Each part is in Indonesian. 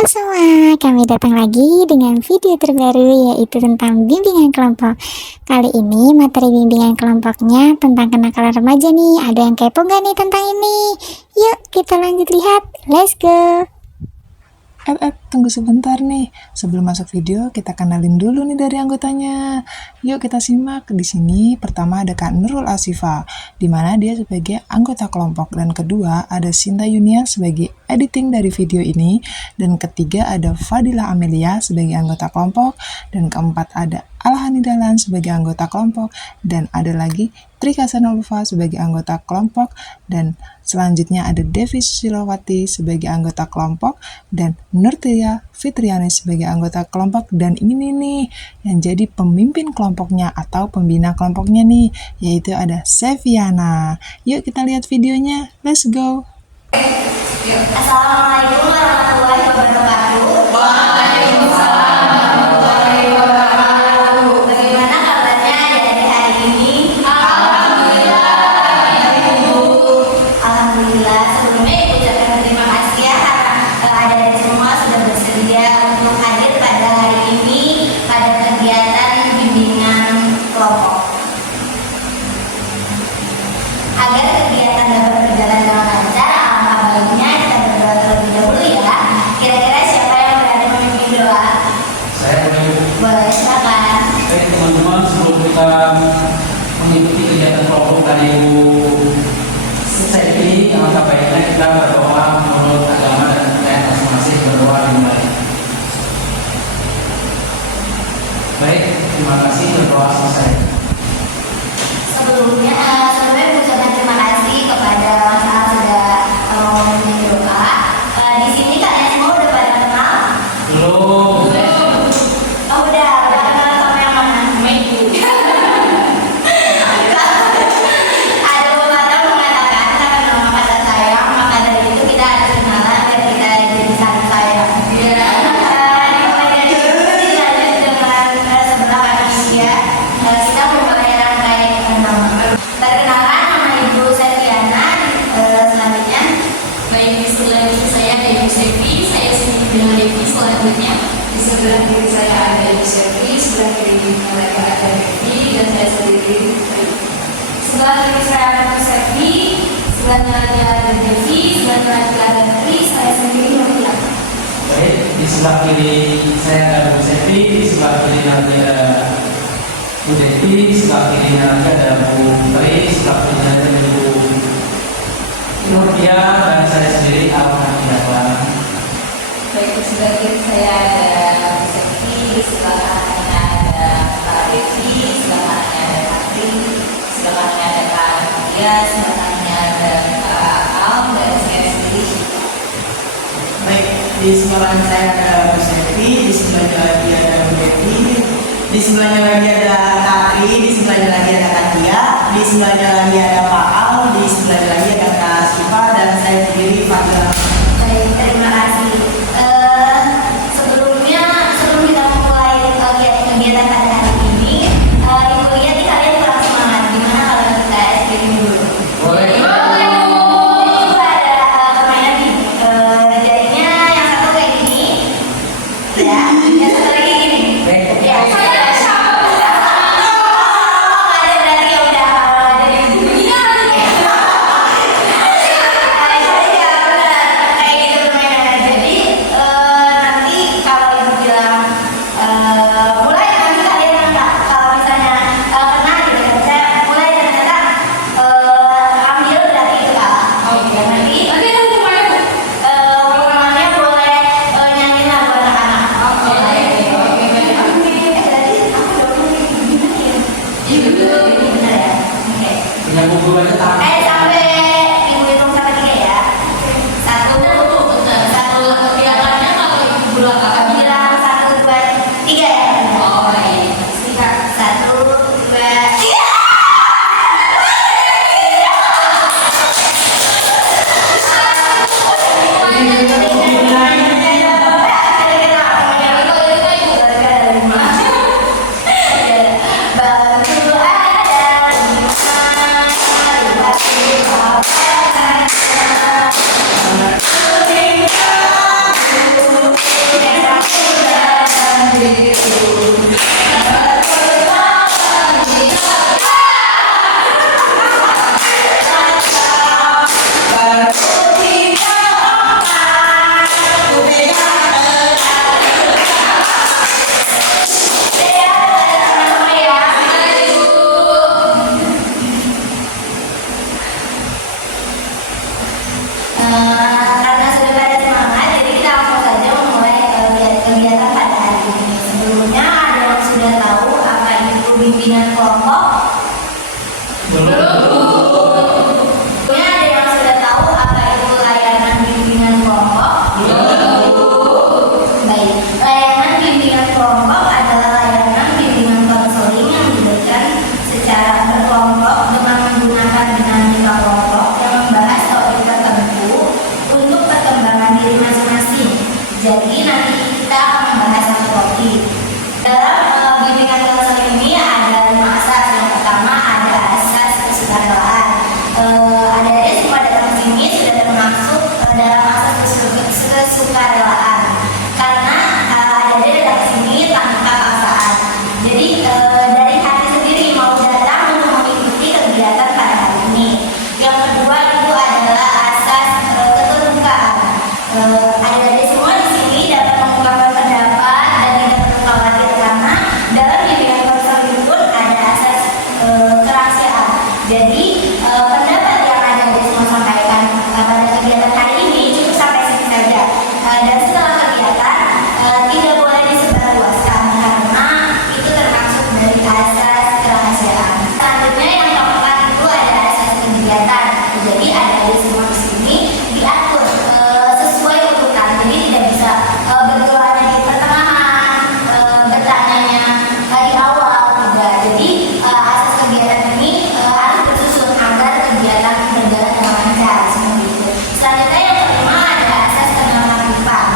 Halo semua, kami datang lagi dengan video terbaru yaitu tentang bimbingan kelompok. Kali ini materi bimbingan kelompoknya tentang kenakalan remaja nih. Ada yang kepo gak nih tentang ini? Yuk kita lanjut lihat, let's go! Tunggu sebentar nih. Sebelum masuk video, kita kenalin dulu nih dari anggotanya. Yuk kita simak. Di sini pertama ada Kak Nurul Asifa, di mana dia sebagai anggota kelompok, dan kedua ada Sinta Yunia sebagai editing dari video ini, dan ketiga ada Fadila Amelia sebagai anggota kelompok, dan keempat ada Alhani Dahlan sebagai anggota kelompok, dan ada lagi Trika Sanulfa sebagai anggota kelompok, dan selanjutnya ada Devi Silawati sebagai anggota kelompok, dan Nurtia Fitriani sebagai anggota kelompok. Dan ini nih yang jadi pemimpin kelompoknya atau pembina kelompoknya nih, yaitu ada Seviana. Yuk kita lihat videonya, let's go. Assalamualaikum warahmatullahi wabarakatuh. Bagaimana kabarnya dari hari ini? Alhamdulillah. Sebelumnya Ibu ucapkan terima kasih ya karena adik-adik semua sudah bersedia untuk hadir pada hari ini pada kegiatan bimbingan kelompok. Agar kegiatan dapat berjalan dengan lancar, alangkah baiknya kita berdoa terlebih dahulu ya. Kira-kira siapa yang berani memimpin doa? Saya memimpin. Boleh, silakan. Baik teman-teman, sebelum kita mengikuti kegiatan kelompok dan Ibu selesai ini, alangkah baiknya kita berdoa menurut agama dan kepercayaan masing-masing. Berdoa dimulai. Baik, terima kasih. Berdoa selesai. Sebelumnya ucapkan terima kasih kepada Mas Al sudah memimpin doa. Di sini kalian semua udah pada kenal? Belum. Oh udah kenal sama yang mana? Ada pepatah mengatakan karena nama kata sayang, maka dari itu kita harus kenalan agar kita jadi saling sayang. Dimulai dari itu dilanjut dengan sebelah kanan dia. Kita memulai rangkaian nama. Perkenalan, nama Ibu Seviana. Selanjutnya, baik, di sebelah kiri saya ada Ibu Sevi, saya sendiri dengan Devi. Selanjutnya di sebelah kiri saya ada Ibu Sevi, sebelah kirinya lagi ada Devi, dan saya sendiri. sebelah kiri saya ada Ibu Sevi, sebelahnya lagi ada Devi, sebelahnya lagi ada Devi, saya sendiri Novia. Baik, di sebelah kiri saya ada Bu Sevi, di sebelah kiri nanti ada Bu Devi, di sebelah kiri nanti ada Bu Tri, di sebelah kiri nanti ada Bu Nurdia, dan saya sendiri Alhani Dahlan. Baik, di sebelah kiri saya ada Ibu Sevi, di sebelah kanannya ada Kak Devi, di sebelah kanannya ada Kak Tri, di sebelah kanannya ada Kak Nadia, di sebelah kanannya ada Kak Al, dan saya sendiri Syifa. Baik, di sebelah saya ada Bu Sevi, di sebelahnya lagi ada Bu Devi, di sebelahnya lagi ada Kak Tri, di sebelahnya lagi ada Kak Tia, di sebelahnya lagi ada Pak Al, di sebelahnya lagi ada Kak Syifa, dan saya sendiri Fadila. Baik, terima kasih. Sebelum kita mulai kegiatan pada hari ini, Ibu lihat nih kalian kurang semangat. Gimana kalau kita SPM dulu? Boleh. Ini Ibu ada permainan nih. Jadinya yang satu kayak gini, ya. Yang satu lagi gini. Ya. Ada berarti ya udah jadi begini. Jadi nanti kita akan membahas satu topik. Dalam bimbingan filosofi ini ada 5 asas. Yang pertama ada asas kesukarelaan. Adik-adik semua datang ke sini sudah termasuk dalam asas kesukarelaan. Karena adik-adik datang ke sini tanpa paksaan. Jadi dari hati sendiri mau datang untuk mengikuti kegiatan pada hari ini. Yang kedua itu adalah asas keterbukaan. Adik-adik semua di sini dapat mengungkapkan pendapat dan tidak perlu khawatir karena dalam bimbingan filosofi pun ada asas kerahasiaan. Jadi pendapat yang adik-adik semua sampaikan pada kegiatan hari ini cukup sampai sini saja. Dan setelah kegiatan tidak boleh disebarluaskan karena itu termasuk dari asas kerahasiaan. Selanjutnya yang keempat itu ada asas kegiatan. Jadi adik-adik semua di sini diatur sesuai urutan. Jadi tidak bisa berdoanya di pertengahan, bertanyanya di awal tidak. Jadi asas kegiatan ini harus bersusun agar kegiatan berjalan dengan lancar seperti itu. Selanjutnya yang kelima ada asas kenormatifan.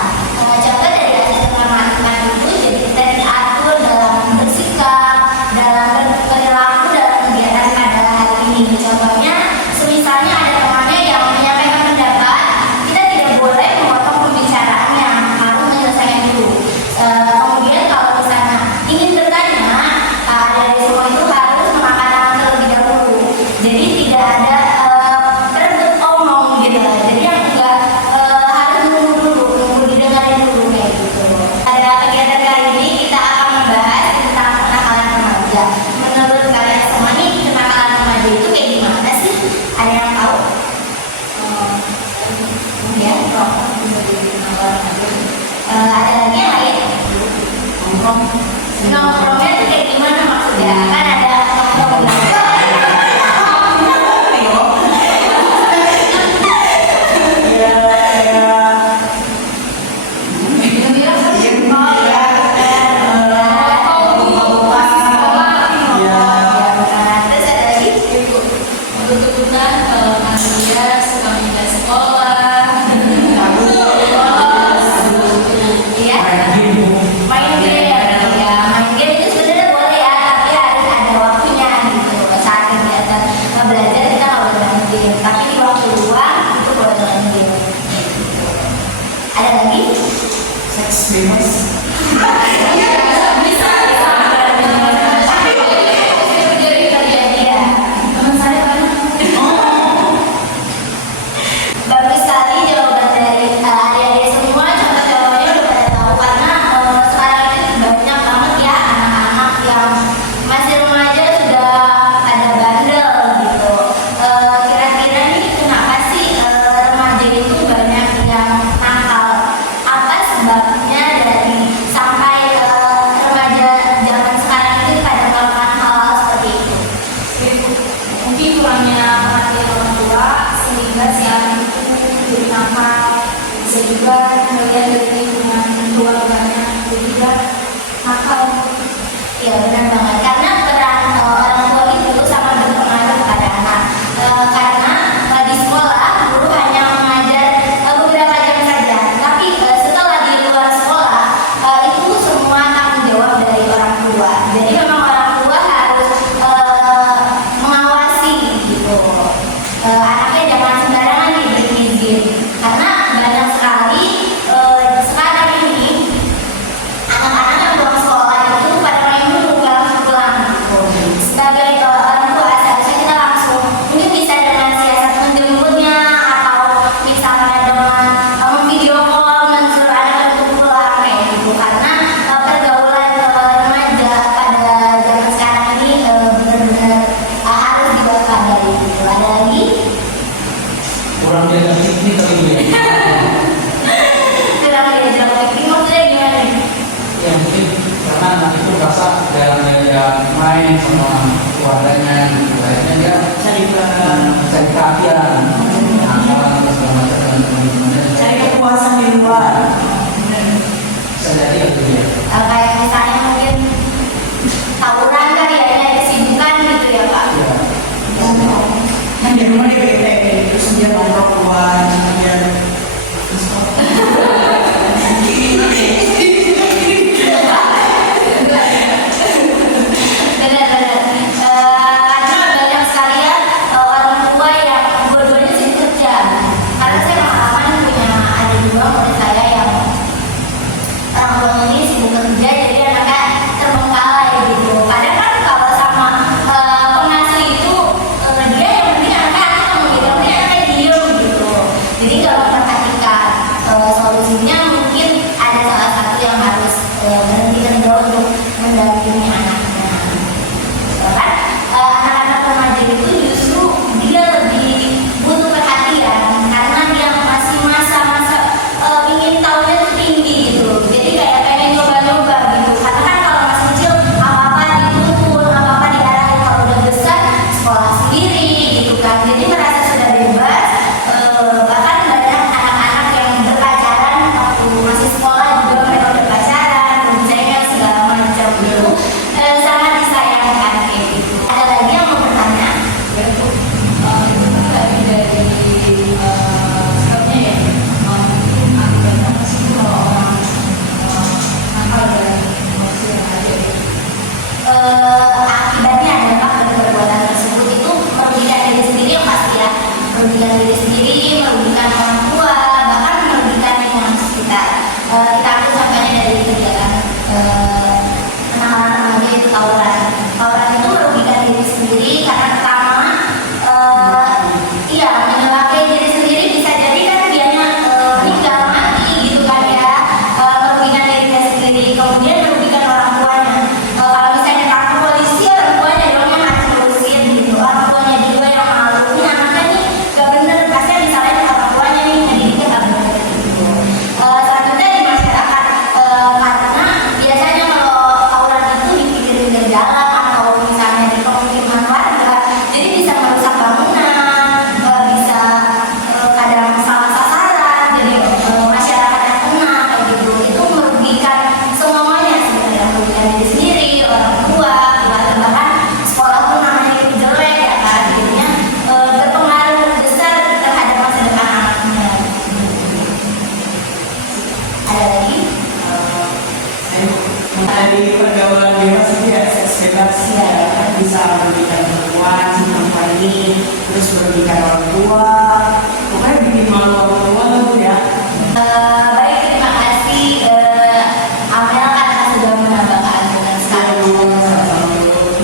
Contoh dari asas kenormatifan itu jadi kita diatur dalam bersikap, dalam berperilaku dalam kegiatan pada hari ini. Contohnya, semisalnya ada temannya yang menyampaikan pendapat, kita tidak boleh memotong pembicaraannya, harus menyelesaikan dulu. Kemudian kalau misalnya ingin bertanya, dari semua itu harus mengangkat tangan terlebih dahulu. Jadi tidak ada berebut omong gitu. Jadi yang enggak harus nunggu didengarin dulu kayak gitu. Pada kegiatan kali ini kita akan membahas tentang kenakalan remaja. Menurut kalian semua nih, kenakalan remaja itu kayak gimana sih? Ada yang tahu? Ya, ada lagi yang lain? Nongkrongnya itu kayak gimana maksudnya? Kan ada nongkrong. Kebetulan kalau Maria suka pindah sekolah, Iya. Main game ya, main game itu sebenarnya boleh ya, tapi harus ada waktunya gitu. Saat kegiatan belajar kita nggak boleh main game, tapi di waktu luang itu boleh main game. Ada lagi? Seks bebas. Bisa. Jadi terjadi ya. Teman saya kan. Bagus sekali jawaban dari adik-adik semua. Contoh-contohnya udah pada tahu karena sekarang ini banyak banget ya anak-anak yang masih remaja sudah ada bandel gitu. Kira-kira nih kenapa sih remaja itu banyak yang nakal? Apa sebabnya dari sampai remaja zaman sekarang ini pada melakukan hal seperti itu? mungkin kurangnya perhatian orang tua sehingga si anak itu jadi nakal. Bisa juga melihat dari lingkungan keluarganya jadi juga nakal. Ya benar banget karena peran orang tua itu sangat berpengaruh pada anak. Karena di sekolah guru hanya mengajar beberapa jam saja, tapi setelah di luar sekolah itu semua tanggung jawab dari orang tua. Jadi memang orang tua harus mengawasi gitu. Anaknya jangan sembarangan diberi izin karena banyak sekali sekarang ini anak-anak yang pulang sekolah itu pada main dulu pulang. Sebagai orang tua seharusnya kita langsung mungkin bisa dengan siasat menjemputnya atau misalnya dengan video call mensuruh anak untuk pulang kayak gitu karena pergaulan remaja pada zaman sekarang ini benar-benar harus diwaspadai gitu. Ada lagi? kurang diajar piknik kali ini. Kurang diajak piknik maksudnya gimana nih? Ya mungkin karena anak itu merasa dalam diajak main sama keluarganya, akhirnya dia Cari mencari perhatian, akalan atau segala macam dan teman-temannya. cari kepuasan di luar. Bisa jadi gitu ya. Kayak misalnya mungkin tawuran kali ya, ada kesibukan gitu ya Pak. Ya. Kan di rumah dia bete, terus dia nongkrong keluar, dia kita ambil contohnya dari kegiatan kenakalan remaja itu tawuran. Tawuran itu merugikan diri sendiri karena pertama iya menyebabkan diri sendiri bisa jadi kan dianya meninggal mati gitu kan ya, merugikan dirinya sendiri, kemudian merugikan orang tuanya. Kalau misalnya takut polisi, orang tuanya dong yang harus ngurusin gitu, orang tuanya juga yang malu, ini anaknya nih gak bener, kasihan disalahin orang tuanya nih, ngedidiknya gak bener gitu. Selanjutnya di masyarakat, karena biasanya kalau tawuran itu di pinggir jalan atau misalnya di pemukiman warga, jadi bisa merusak bangunan, bisa kadang salah sasaran, jadi masyarakat yang kena kayak gitu, itu merugikan semuanya sebenarnya, merugikan diri sendiri, orang tua, keluarga, bahkan sekolah pun namanya itu jelek ya kan, jadinya berpengaruh besar terhadap masa depan anaknya. Ada lagi? Dari pergaulan bebas itu ya seks bebas ya bisa merugikan perempuan, si perempuan ini terus merugikan orang tua, pokoknya bikin malu orang tua tuh ya. Baik, terima kasih Amel karena sudah menambahkan dengan sekali.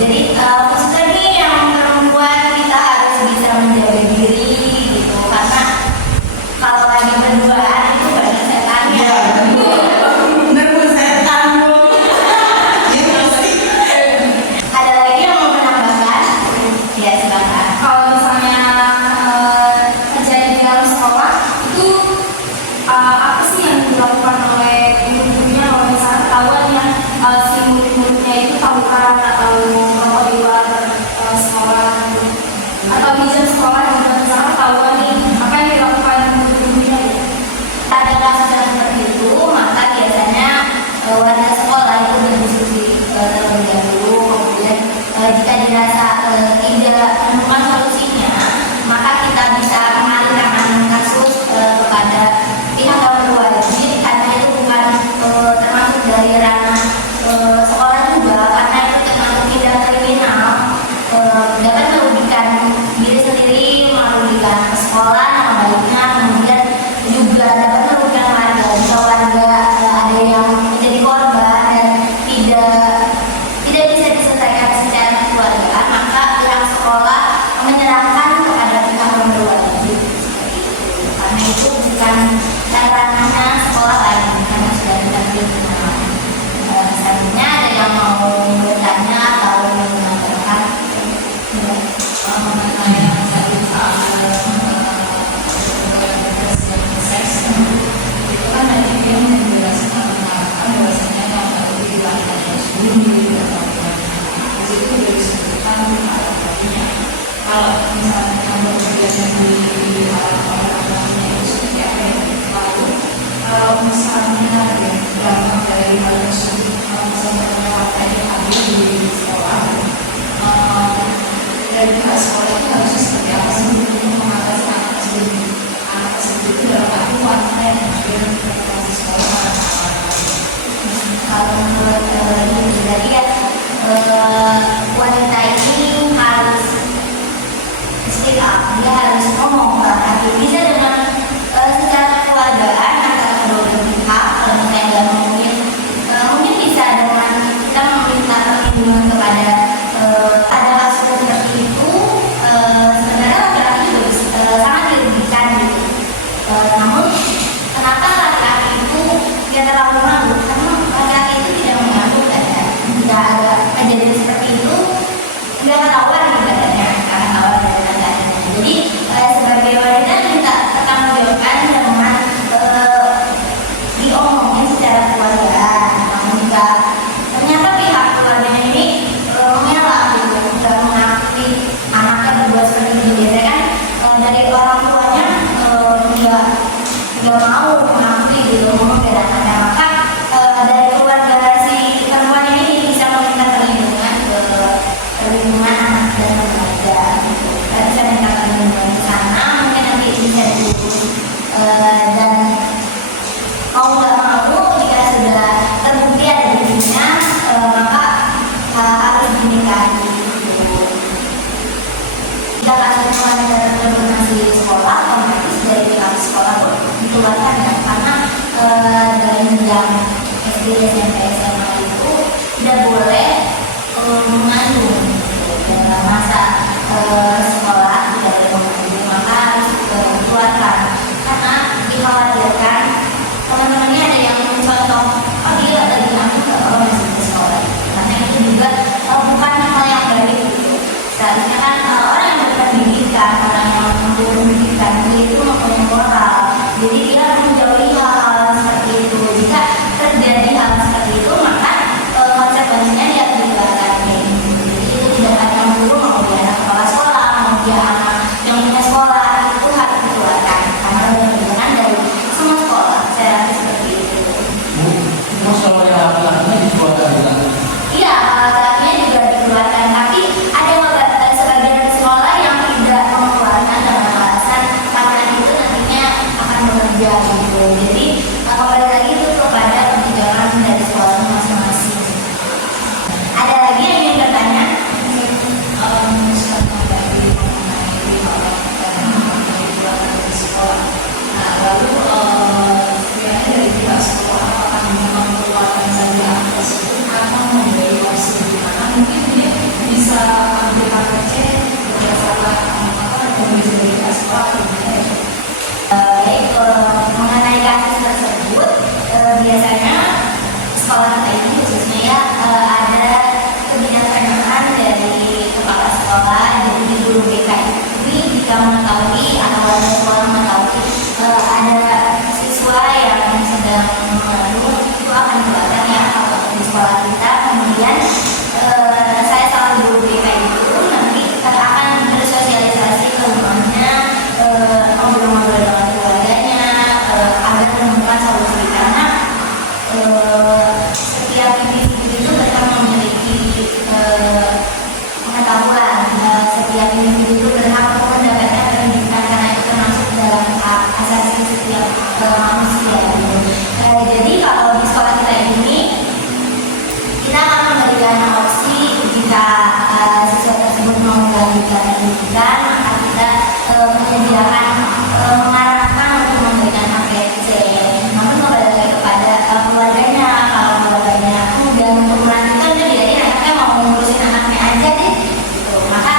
Jadi khususnya nih yang perempuan kita harus bisa menjaga diri gitu, karena kalau lagi berduaan itu banyak setannya. Iya, bener pun setan bu. Iya pasti. Ada lagi yang mau menambahkan? Ya silakan. Kalau misalnya terjadi di dalam sekolah itu apa sih yang dilakukan oleh guru-gurunya kalau misalnya ketahuan ya si murid-muridnya itu tawuran atau merokok di luar sekolah atau di jam sekolah gitu, misalnya ketahuan nih, apa yang dilakukan guru-gurunya gitu? Ada kasus yang seperti itu, maka biasanya warga sekolah itu berdiskusi terlebih dahulu, kemudian jika dirasa tidak menemukan solusinya, maka kita bisa mengalihkan kasus kepada pihak yang berwajib, karena itu bukan termasuk dari ranah sekolah juga, karena itu termasuk tindak kriminal, dapat merugikan diri sendiri, merugikan sekolah, nama baiknya, kemudian juga dapat merugikan warga. Jika warga ada yang menjadi korban dan tidak bisa diselesaikan secara keluarga, maka pihak sekolah menyerahkan kepada pihak yang berwajib. Karena itu bukan ranahnya sekolah lain, karena sudah tidak kriminal. Selanjutnya ada yang mau bertanya atau menambahkan? Mengenai yang tadi soal seks itu kan tadi dia menjelaskan mengatakan bahwasanya yang perlu dilakukan tersebut tidak melakukan di situ sudah disebutkan tadinya kalau misalnya kamu kegiatan di alat itu seperti apa ya, lalu kalau misalnya dampak dari hal tersebut misalnya melewati hadir di sekolah dari pihak sekolah itu harusnya seperti apa sih untuk mengatasi anak tersebut itu dalam arti wanita yang kemudian di sekolah. Kalau menurut Ibu Jiladi ya, wanita ini harus speak up, dia harus ngomong, tapi bisa dengan secara keluargaan antara kedua belah pihak. Kalau misalnya nggak ngomongin, mungkin bisa dengan kita meminta perlindungan kepada ada kasus seperti itu. Sebenarnya laki-laki juga sangat dirugikan gitu. Namun kenapa laki-laki itu tidak terlalu malu? Karena laki-laki itu tidak mengaku kan ya. Jika ada kejadian seperti itu, nggak ketahuan di badannya, nggak ketahuan dari laki-laki. Jadi sebagai wanita minta pertanggungjawabkan dengan diomongin secara keluargaan. Namun jika ternyata pihak keluarganya ini mengelak gitu, nggak mengakui anaknya berbuat seperti itu, biasanya kan dari orang tuanya nggak mau mengakui gitu, membela anaknya, maka dari keluarga si perempuan ini bisa meminta perlindungan anak dan remaja gitu. Kita bisa minta perlindungan di sana, mungkin nanti bisa diurus dan mau nggak mau jika sudah terbukti ada di yang SD, SMP, SMA itu tidak boleh mengandung dalam masa sekolah, tidak boleh mengandung, maka harus dikeluarkan karena dikhawatirkan teman-temannya ada yang mencontoh, oh dia lagi ngandung nggak apa masih di sekolah, karena itu juga bukan hal yang baik gitu. Seharusnya kan orang yang berpendidikan, orang yang mampu pendidikan itu mempunyai moral, jadi dia harus menjauhi hal-hal seperti itu. Jika terjadi hal seperti itu, maka konsekuensinya dia akan dikeluarkan. Jadi itu tidak hanya guru maupun dia anak kepala sekolah, maupun dia anak yang punya sekolah, itu harus dikeluarkan karena berpendidikan dari semua sekolah. Saya rasa seperti itu. Terus kalau yang laki-lakinya dikeluarkan juga? Iya, laki-lakinya juga dikeluarkan, tapi ada sebagian sekolah yang tidak mengeluarkan dengan alasan karena itu nantinya akan bekerja gitu. Jadi kembali lagi itu kepada kebijakan dari sekolahnya masing-masing. Ada lagi yang ingin bertanya? Nah, lalu sekiranya dari pihak sekolah apakah memang mengeluarkan saja anak tersebut atau memberi opsi di mana mungkin dia bisa ambil KPC berdasarkan atau bisa dari pihak sekolah atau gimana ya? Baik, mengenai kasus tersebut, biasanya sekolah kita ini khususnya ya ada kebijaksanaan dari kepala sekolah, jadi guru BK ini jika mengetahui atau wali sekolah mengetahui ada siswa yang sedang mengandung, itu akan dikeluarkan ya kalau di sekolah kita. Kemudian saya selalu guru BK itu nanti akan bersosialisasi ke rumahnya, ngobrol-ngobrol dengan keluarganya agar menemukan solusi, karena setiap individu itu berhak memiliki pengetahuan, setiap individu itu berhak untuk mendapatkan pendidikan karena itu termasuk dalam asasi setiap manusia gitu. Jadi kalau di sekolah kita ini kita akan memberikan opsi jika siswa tersebut mau melanjutkan pendidikan, maka kita menyediakan mengarahkan untuk memberikan APC. Namun kembali lagi kepada keluarganya, kalau keluarganya udah untuk melanjutkan jadi anaknya mau ngurusin anaknya aja deh gitu, maka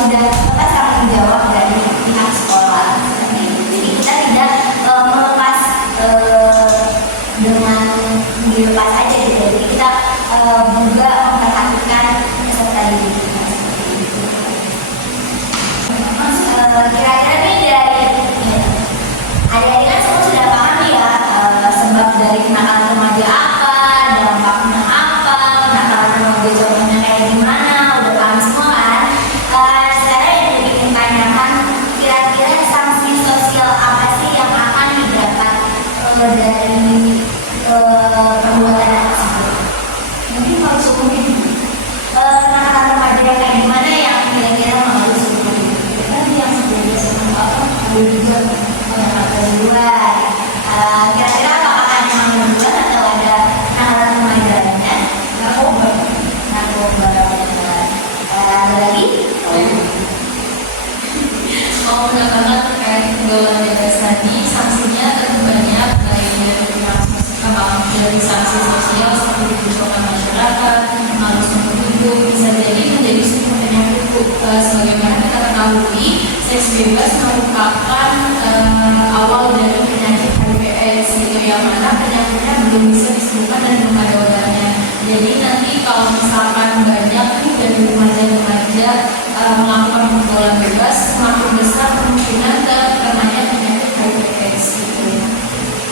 sudah lepas tanggung jawab dari pihak sekolah seperti itu. Jadi kita tidak melepas dengan dilepas aja gitu. Jadi kita juga memperhatikan peserta didik kita seperti itu. Kira-kira nih dari adik-adik kan semua sudah paham ya sebab dari kenakalan remaja apa, dampaknya apa, kenakalan remaja contohnya kayak gimana, udah paham semua kan? Sekarang yang ingin tanyakan, kira-kira sanksi sosial apa sih yang akan didapat dari perbuatan tersebut? Mungkin harus hukum hidup. Kenakalan remaja kayak gimana yang kira-kira harus hukum hidup? Tadi yang sebelumnya sama apa? Juga kedua. Kira-kira apakah hanya menunjukkan atau ada kenakalan remajanya? Narkoba. Ada lagi? Mau menambahkan terkait penggaulan bebas tadi, sanksinya tentu banyak, baik dari pihak dari sanksi sosial seperti dibutuhkan masyarakat, harus untuk hidup, bisa jadi menjadi sumber penyakit. Sebagaimana kita ketahui, seks bebas merupakan awal dari penyakit HIV/AIDS gitu, yang mana penyakitnya belum bisa disembuhkan dan belum ada obatnya. Jadi nanti kalau misalkan banyak nih dari remaja-remaja melakukan pergaulan bebas, semakin besar kemungkinan terkenanya penyakit HIV/AIDS gitu.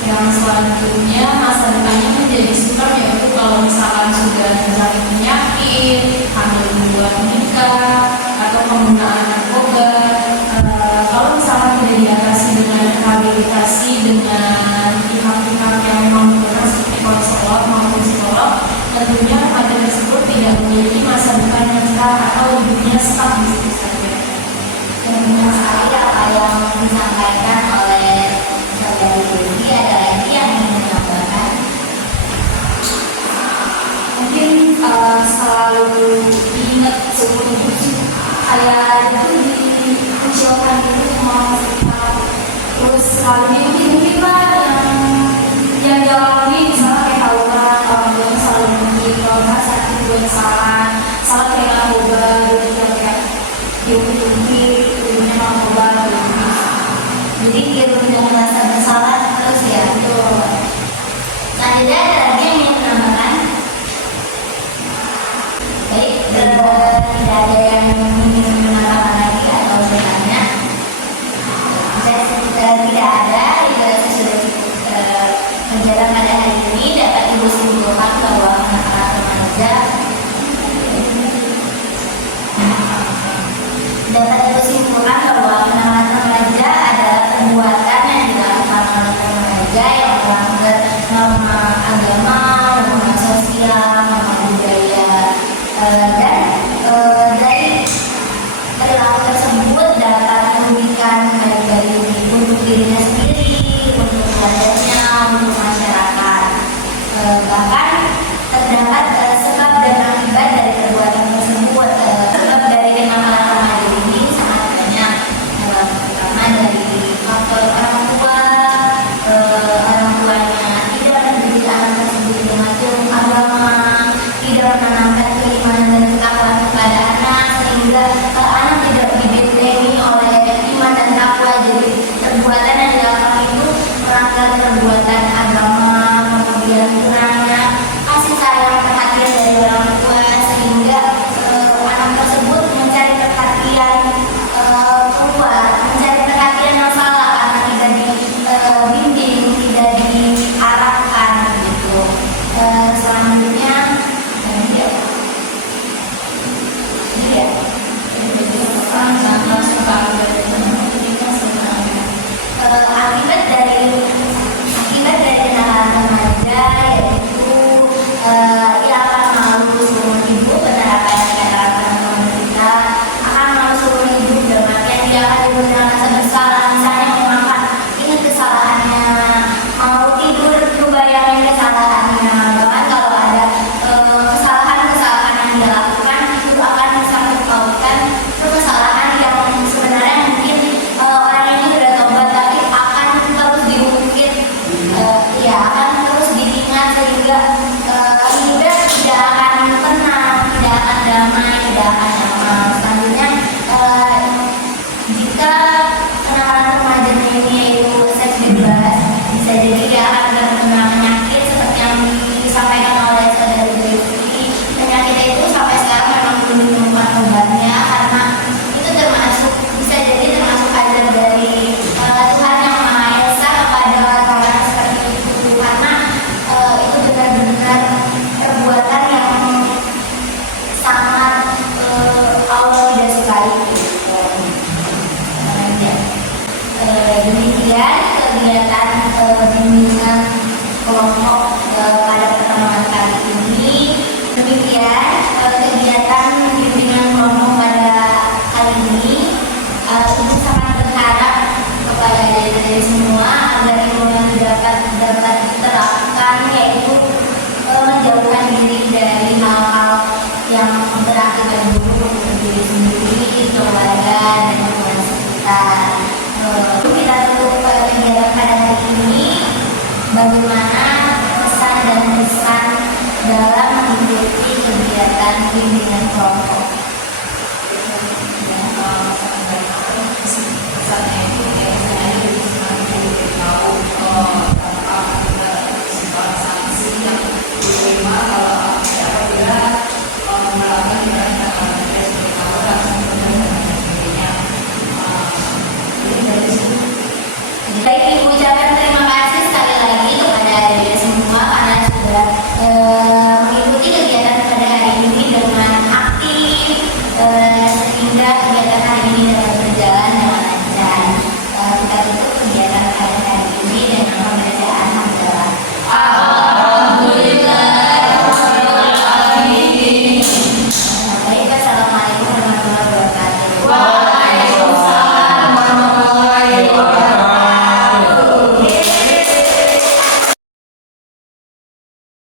Yang selanjutnya masa depannya menjadi suram, yaitu kalau misalkan sudah terjadi penyakit, hamil di luar nikah, atau penggunaan narkoba. Kalau misalkan tidak diatasi dengan rehabilitasi dengan pihak-pihak yang memang benar seperti konselor maupun psikolog, tentunya remaja tersebut tidak memiliki masa depan yang cerah atau hidupnya stuck di situ saja. Benar sekali apa yang disampaikan oleh saudari Dewi. Ada lagi yang ingin menambahkan? Mungkin selalu diingat seumur hidup sih, kayak itu dikucilkan gitu sama kita, terus selalu diingat lah yang dialami Selanjutnya ada lagi yang ingin menambahkan? Baik, tidak ada yang ingin menambahkan lagi atau bertanya? Tidak ada, saya sudah cukup kegiatan pada hari ini. Dapat Ibu simpulkan bahwa anak-anak remaja adalah perbuatan yang dilakukan oleh remaja yang melanggar norma agama, norma sosial, norma budaya, dan dari perilaku tersebut dapat merugikan baik dari untuk dirinya sendiri, untuk keluarganya, untuk masyarakat. Bahkan terdapat sebab dan akibat dari perbuatan tersebut. Sebab dari kenakalan remaja ini sangat banyak, terutama dari faktor orang tua, orang tuanya tidak mendidik anak tersebut dengan ilmu agama, tidak menanamkan keimanan dan ketakwaan kepada anak, sehingga anak tidak dibentengi oleh iman dan takwa. Jadi perbuatan yang dilakukan itu melanggar perbuatan agama, kemudian kurangnya kasih sayang perhatian dari orang tua, sehingga anak tersebut mencari perhatian keluar, mencari perhatian yang salah karena tidak dibimbing, tidak diarahkan gitu. Selanjutnya akibat dari kenakalan remaja yaitu ia akan malu seumur hidup. Benar apa yang dikatakan teman-teman kita, akan malu seumur hidup dalam artian dia akan diberikan rasa bersalah. Misalnya memakan, ingat kesalahannya, mau tidur bayangin kesalahannya. Bahkan kalau ada kesalahan-kesalahan yang dia lakukan itu akan disangkut pautkan ke kesalahan yang sebenarnya mungkin orang ini sudah tobat tapi akan terus diungkit, ya akan terus diingat, sehingga hidup tidak akan tenang, tidak akan damai, tidak akan nyaman. Selanjutnya jika kenakalan remaja ini yaitu seks bebas, bisa jadi dia akan terkena penyakit seperti yang disampaikan oleh saudari Dewi. Penyakit itu sampai sekarang memang belum ditemukan obatnya, karena itu termasuk, bisa jadi termasuk ajar dari Tuhan yang Maha Esa kepada orang seperti itu, karena itu benar-benar perbuatan yang sangat Allah tidak sukai gitu. Demikian kegiatan bimbingan kelompok pada pertemuan kali ini. Demikian kegiatan bimbingan kelompok pada kali ini. Ibu sangat berharap kepada dari semua agar ilmu yang dapat diterapkan, yaitu menjauhkan diri dari hal-hal yang berakibat buruk untuk diri sendiri, keluarga, dan lingkungan sekitar. Kita tutup kegiatan pada hari ini. Bagaimana pesan dan kesan dalam mengikuti kegiatan bimbingan kelompok